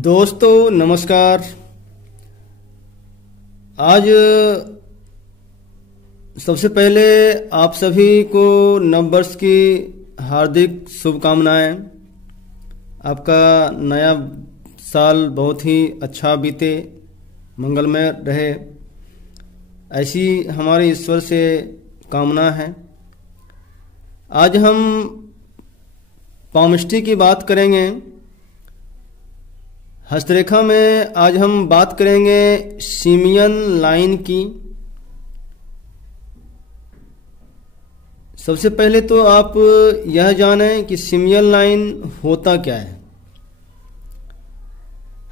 दोस्तों नमस्कार। आज सबसे पहले आप सभी को नववर्ष की हार्दिक शुभकामनाएं। आपका नया साल बहुत ही अच्छा बीते, मंगलमय रहे, ऐसी हमारे ईश्वर से कामना है। आज हम पामष्टी की बात करेंगे। हस्तरेखा में आज हम बात करेंगे सिमियन लाइन की। सबसे पहले तो आप यह जानें कि सिमियन लाइन होता क्या है।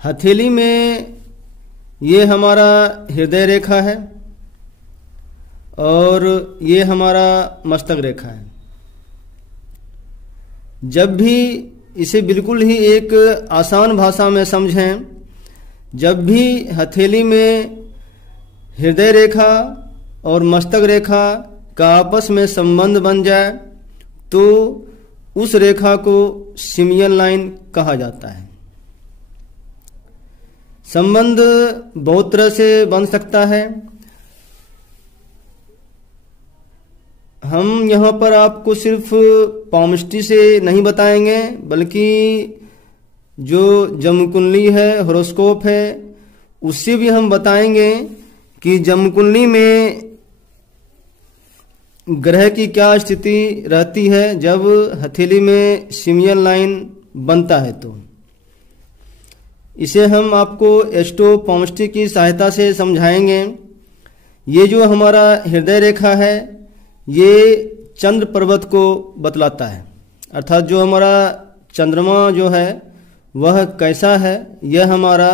हथेली में ये हमारा हृदय रेखा है और ये हमारा मस्तक रेखा है। जब भी इसे बिल्कुल ही एक आसान भाषा में समझें, जब भी हथेली में हृदय रेखा और मस्तक रेखा का आपस में संबंध बन जाए तो उस रेखा को सिमियन लाइन कहा जाता है। संबंध बहुत तरह से बन सकता है। हम यहाँ पर आपको सिर्फ पामष्टी से नहीं बताएंगे, बल्कि जो जमकुंडली है, हॉरोस्कोप है, उससे भी हम बताएंगे कि जमकुंडली में ग्रह की क्या स्थिति रहती है जब हथेली में सिमियन लाइन बनता है। तो इसे हम आपको एस्ट्रो पामष्टी की सहायता से समझाएंगे। ये जो हमारा हृदय रेखा है ये चंद्र पर्वत को बतलाता है, अर्थात जो हमारा चंद्रमा जो है वह कैसा है, यह हमारा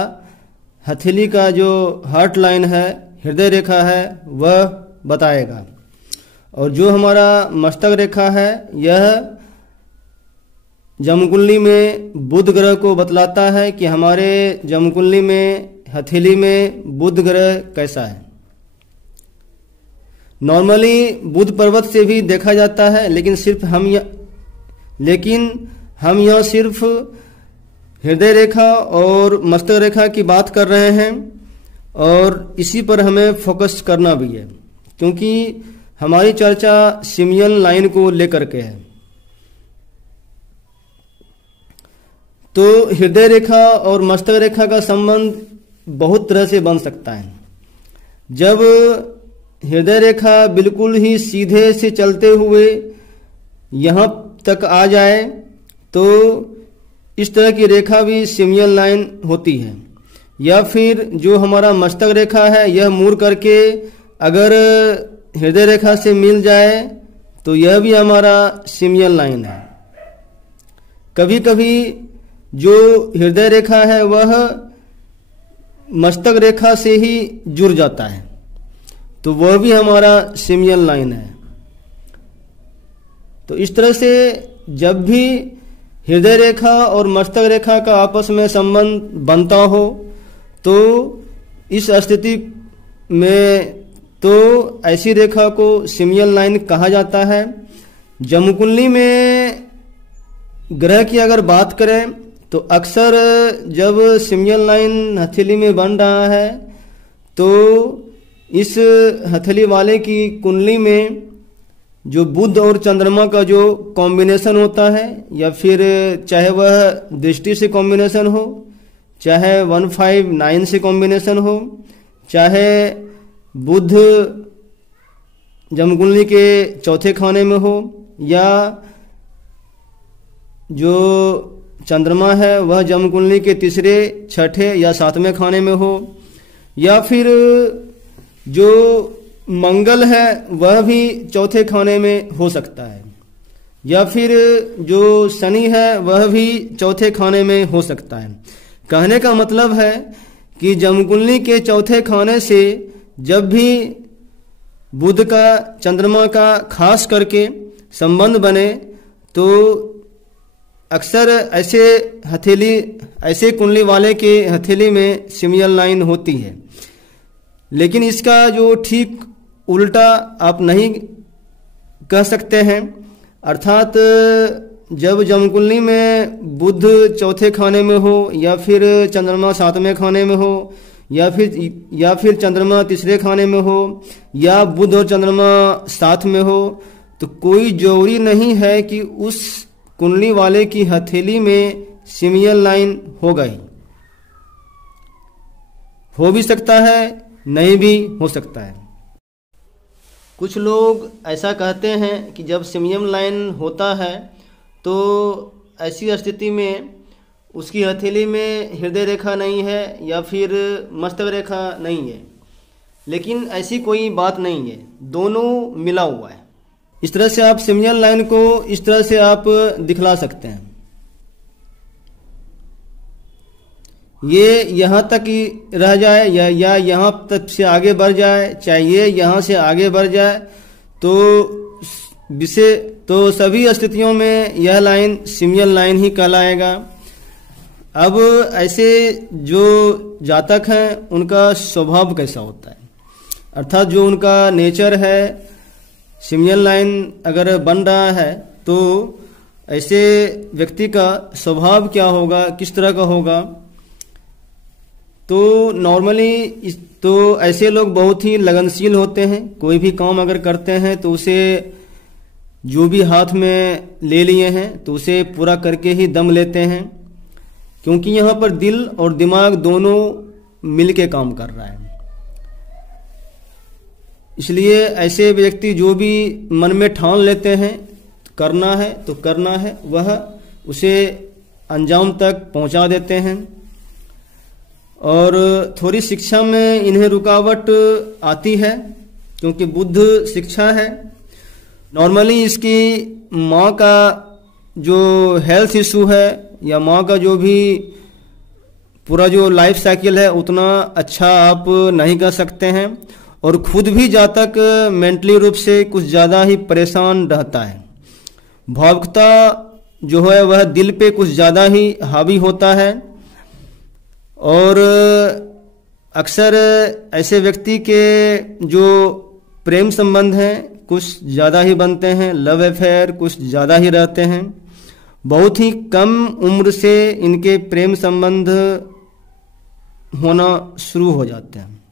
हथेली का जो हार्ट लाइन है, हृदय रेखा है, वह बताएगा। और जो हमारा मस्तक रेखा है यह जमकुंडली में बुध ग्रह को बतलाता है कि हमारे जमकुंडली में हथेली में बुध ग्रह कैसा है। नॉर्मली बुध पर्वत से भी देखा जाता है, लेकिन हम यह सिर्फ हृदय रेखा और मस्तक रेखा की बात कर रहे हैं और इसी पर हमें फोकस करना भी है, क्योंकि हमारी चर्चा सिमियन लाइन को लेकर के है। तो हृदय रेखा और मस्तक रेखा का संबंध बहुत तरह से बन सकता है। जब हृदय रेखा बिल्कुल ही सीधे से चलते हुए यहाँ तक आ जाए तो इस तरह की रेखा भी सिमियन लाइन होती है। या फिर जो हमारा मस्तक रेखा है यह मुड़ करके अगर हृदय रेखा से मिल जाए तो यह भी हमारा सिमियन लाइन है। कभी कभी जो हृदय रेखा है वह मस्तक रेखा से ही जुड़ जाता है, तो वह भी हमारा सिमियन लाइन है। तो इस तरह से जब भी हृदय रेखा और मस्तक रेखा का आपस में संबंध बनता हो तो इस स्थिति में तो ऐसी रेखा को सिमियन लाइन कहा जाता है। जमकुंडली में ग्रह की अगर बात करें तो अक्सर जब सिमियन लाइन हथेली में बन रहा है तो इस हथेली वाले की कुंडली में जो बुध और चंद्रमा का जो कॉम्बिनेशन होता है, या फिर चाहे वह दृष्टि से कॉम्बिनेशन हो, चाहे 159 से कॉम्बिनेशन हो, चाहे बुध जमकुंडली के चौथे खाने में हो, या जो चंद्रमा है वह जमकुंडली के तीसरे, छठे या सातवें खाने में हो, या फिर जो मंगल है वह भी चौथे खाने में हो सकता है, या फिर जो शनि है वह भी चौथे खाने में हो सकता है। कहने का मतलब है कि जमकुंडली के चौथे खाने से जब भी बुध का, चंद्रमा का खास करके संबंध बने तो अक्सर ऐसे कुंडली वाले के हथेली में सिमियन लाइन होती है। लेकिन इसका जो ठीक उल्टा आप नहीं कह सकते हैं, अर्थात जब जन्मकुंडली में बुध चौथे खाने में हो, या फिर चंद्रमा सातवें खाने में हो, या फिर चंद्रमा तीसरे खाने में हो, या बुध और चंद्रमा साथ में हो, तो कोई जरूरी नहीं है कि उस कुंडली वाले की हथेली में सिमियल लाइन होगा ही। हो भी सकता है, नहीं भी हो सकता है। कुछ लोग ऐसा कहते हैं कि जब सिमियल लाइन होता है तो ऐसी स्थिति में उसकी हथेली में हृदय रेखा नहीं है या फिर मस्तक रेखा नहीं है, लेकिन ऐसी कोई बात नहीं है, दोनों मिला हुआ है। इस तरह से आप सिमियल लाइन को इस तरह से आप दिखला सकते हैं। ये यहाँ तक ही रह जाए या यहाँ तक से आगे बढ़ जाए, चाहे ये यहाँ से आगे बढ़ जाए, तो सभी स्थितियों में यह लाइन सिमियल लाइन ही कहलाएगा। अब ऐसे जो जातक हैं उनका स्वभाव कैसा होता है, अर्थात जो उनका नेचर है, सिमियल लाइन अगर बन रहा है तो ऐसे व्यक्ति का स्वभाव क्या होगा, किस तरह का होगा। तो नॉर्मली तो ऐसे लोग बहुत ही लगनशील होते हैं। कोई भी काम अगर करते हैं तो उसे जो भी हाथ में ले लिए हैं तो उसे पूरा करके ही दम लेते हैं, क्योंकि यहाँ पर दिल और दिमाग दोनों मिल के काम कर रहा है। इसलिए ऐसे व्यक्ति जो भी मन में ठान लेते हैं करना है तो करना है, वह उसे अंजाम तक पहुंचा देते हैं। और थोड़ी शिक्षा में इन्हें रुकावट आती है क्योंकि बुध शिक्षा है। नॉर्मली इसकी माँ का जो हेल्थ इशू है या माँ का जो भी पूरा जो लाइफ साइकिल है उतना अच्छा आप नहीं कर सकते हैं, और खुद भी जातक मेंटली रूप से कुछ ज़्यादा ही परेशान रहता है। भावुकता जो है वह दिल पे कुछ ज़्यादा ही हावी होता है, और अक्सर ऐसे व्यक्ति के जो प्रेम संबंध हैं कुछ ज़्यादा ही बनते हैं, लव अफेयर कुछ ज़्यादा ही रहते हैं। बहुत ही कम उम्र से इनके प्रेम संबंध होना शुरू हो जाते हैं।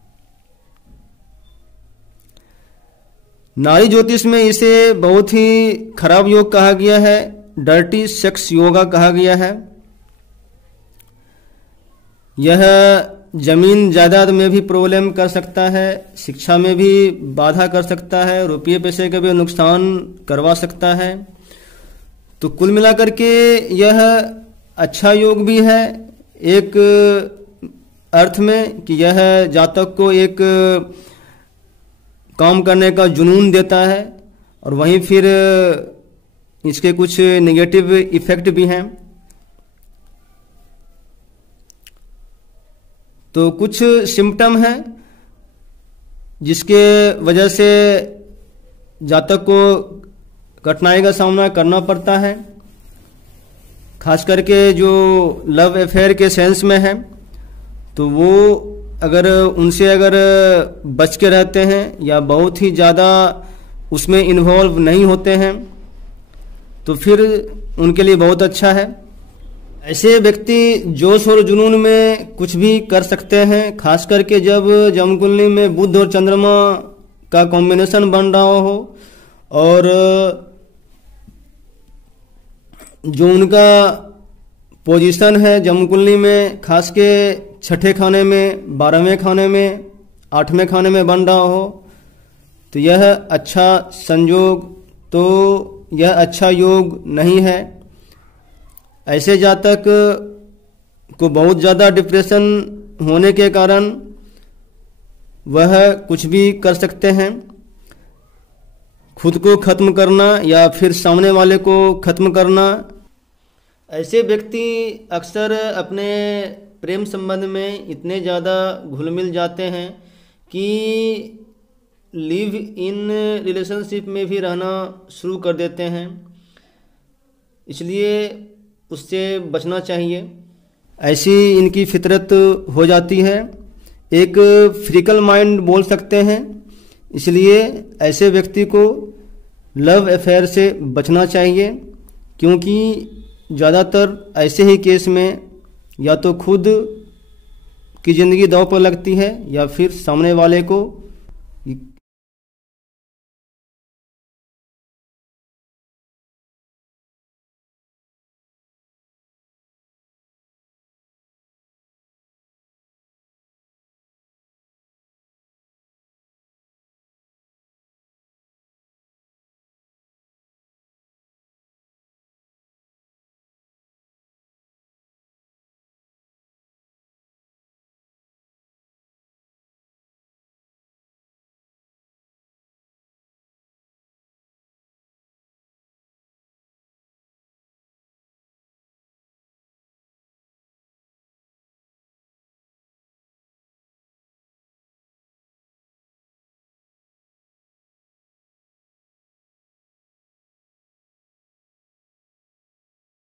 नारी ज्योतिष में इसे बहुत ही खराब योग कहा गया है, डर्टी सेक्स योगा कहा गया है। यह जमीन जायदाद में भी प्रॉब्लम कर सकता है, शिक्षा में भी बाधा कर सकता है, रुपये पैसे का भी नुकसान करवा सकता है। तो कुल मिलाकर के यह अच्छा योग भी है एक अर्थ में कि यह जातक को एक काम करने का जुनून देता है, और वहीं फिर इसके कुछ नेगेटिव इफेक्ट भी हैं। तो कुछ सिम्टम हैं जिसके वजह से जातक को कठिनाई का सामना करना पड़ता है, खास करके जो लव अफेयर के सेंस में है। तो वो अगर बच के रहते हैं या बहुत ही ज़्यादा उसमें इन्वॉल्व नहीं होते हैं तो फिर उनके लिए बहुत अच्छा है। ऐसे व्यक्ति जोश और जुनून में कुछ भी कर सकते हैं, खास करके जब जन्मकुंडली में बुध और चंद्रमा का कॉम्बिनेशन बन रहा हो, और जो उनका पोजीशन है जन्मकुंडली में खास के छठे खाने में, 12वें खाने में, 8वें खाने में बन रहा हो, तो यह अच्छा संयोग, तो यह अच्छा योग नहीं है। ऐसे जातक को बहुत ज़्यादा डिप्रेशन होने के कारण वह कुछ भी कर सकते हैं, खुद को ख़त्म करना या फिर सामने वाले को ख़त्म करना। ऐसे व्यक्ति अक्सर अपने प्रेम संबंध में इतने ज़्यादा घुल मिल जाते हैं कि लिव इन रिलेशनशिप में भी रहना शुरू कर देते हैं, इसलिए उससे बचना चाहिए। ऐसी इनकी फितरत हो जाती है, एक फ्रिकल माइंड बोल सकते हैं। इसलिए ऐसे व्यक्ति को लव अफेयर से बचना चाहिए, क्योंकि ज़्यादातर ऐसे ही केस में या तो खुद की ज़िंदगी दांव पर लगती है या फिर सामने वाले को